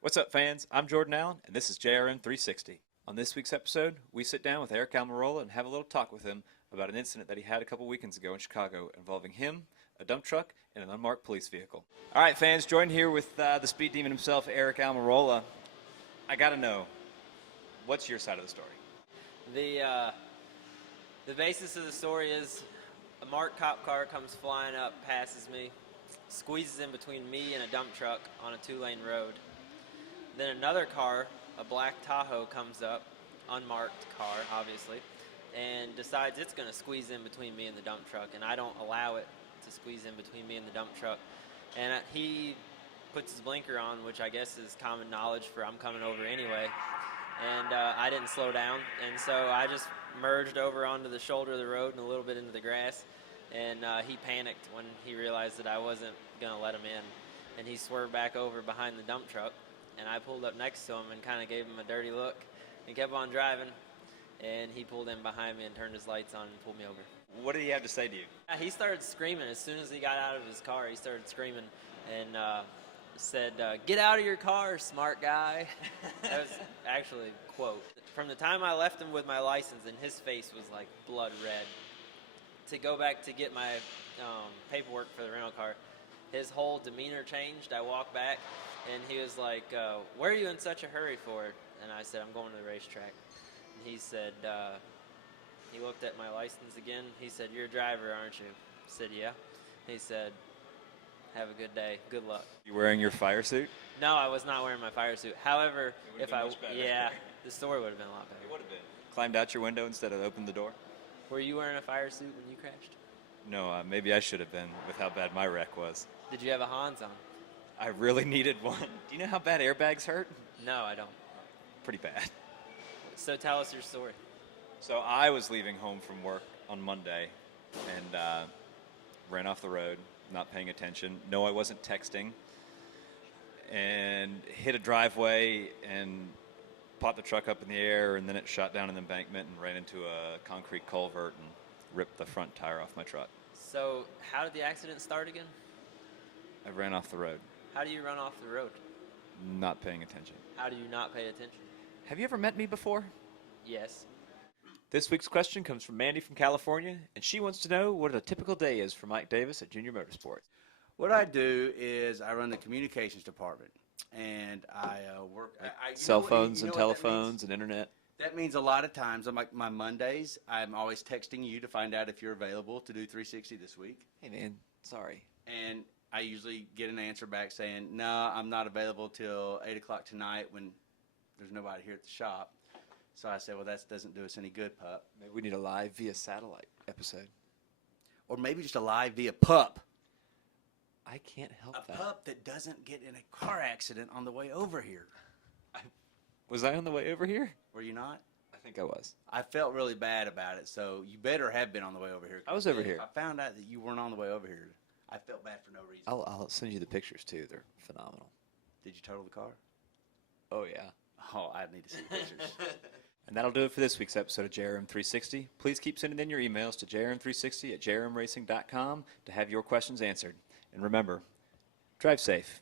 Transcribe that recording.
What's up, fans? I'm Jordan Allen, and this is JRM 360. On this week's episode, we sit down with Aric and have a little talk with him about an incident that he had a couple weekends ago in Chicago involving him, a dump truck, and an unmarked police vehicle. All right, fans, joined here with the speed demon himself, Aric Almirola. I gotta know, what's your side of the story? The basis of the story is a marked cop car comes flying up, passes me, squeezes in between me and a dump truck on a two-lane road. Then another car, a black Tahoe, comes up, unmarked car, obviously, and decides it's going to squeeze in between me and the dump truck, and I don't allow it to squeeze in between me and the dump truck. And he puts his blinker on, which I guess is common knowledge for I'm coming over anyway, and I didn't slow down, and so I just merged over onto the shoulder of the road and a little bit into the grass, and he panicked when he realized that I wasn't going to let him in, and he swerved back over behind the dump truck. And I pulled up next to him and kind of gave him a dirty look and kept on driving. And he pulled in behind me and turned his lights on and pulled me over. What did he have to say to you? He started screaming. As soon as he got out of his car, he started screaming and said, "Get out of your car, smart guy." That was actually a quote. From the time I left him with my license, and his face was like blood red, to go back to get my paperwork for the rental car, his whole demeanor changed. I walked back, and he was like, "Where are you in such a hurry for?" And I said, "I'm going to the racetrack." And he said, he looked at my license again. He said, "You're a driver, aren't you?" I said, "Yeah." He said, "Have a good day. Good luck." You wearing your fire suit? No, I was not wearing my fire suit. However, if I, yeah, the story would have been a lot better. It would have been. Climbed out your window instead of opened the door? Were you wearing a fire suit when you crashed? No, maybe I should have been with how bad my wreck was. Did you have a Hans on? I really needed one. Do you know how bad airbags hurt? No, I don't. Pretty bad. So tell us your story. So I was leaving home from work on Monday and ran off the road, not paying attention. No, I wasn't texting. And hit a driveway and popped the truck up in the air, and then it shot down an embankment and ran into a concrete culvert and ripped the front tire off my truck. So how did the accident start again? I ran off the road. How do you run off the road? Not paying attention. How do you not pay attention? Have you ever met me before? Yes. This week's question comes from Mandy from California, and she wants to know what a typical day is for Mike Davis at Junior Motorsports. What I do is I run the communications department, and I work. Cell phones and telephones and internet. That means a lot of times, on my Mondays, I'm always texting you to find out if you're available to do 360 this week. Hey, man, sorry. And I usually get an answer back saying, "No, I'm not available till 8 o'clock tonight when there's nobody here at the shop." So I said, "Well, that doesn't do us any good, pup." Maybe we need a live via satellite episode. Or maybe just a live via pup. I can't help that. A pup that doesn't get in a car accident on the way over here. Was I on the way over here? Were you not? I think I was. I felt really bad about it, so you better have been on the way over here. I was over here. If I found out that you weren't on the way over here, I felt bad for no reason. I'll send you the pictures, too. They're phenomenal. Did you total the car? Oh, yeah. Oh, I need to see the pictures. And that'll do it for this week's episode of JRM 360. Please keep sending in your emails to jrm360@jrmracing.com to have your questions answered. And remember, drive safe.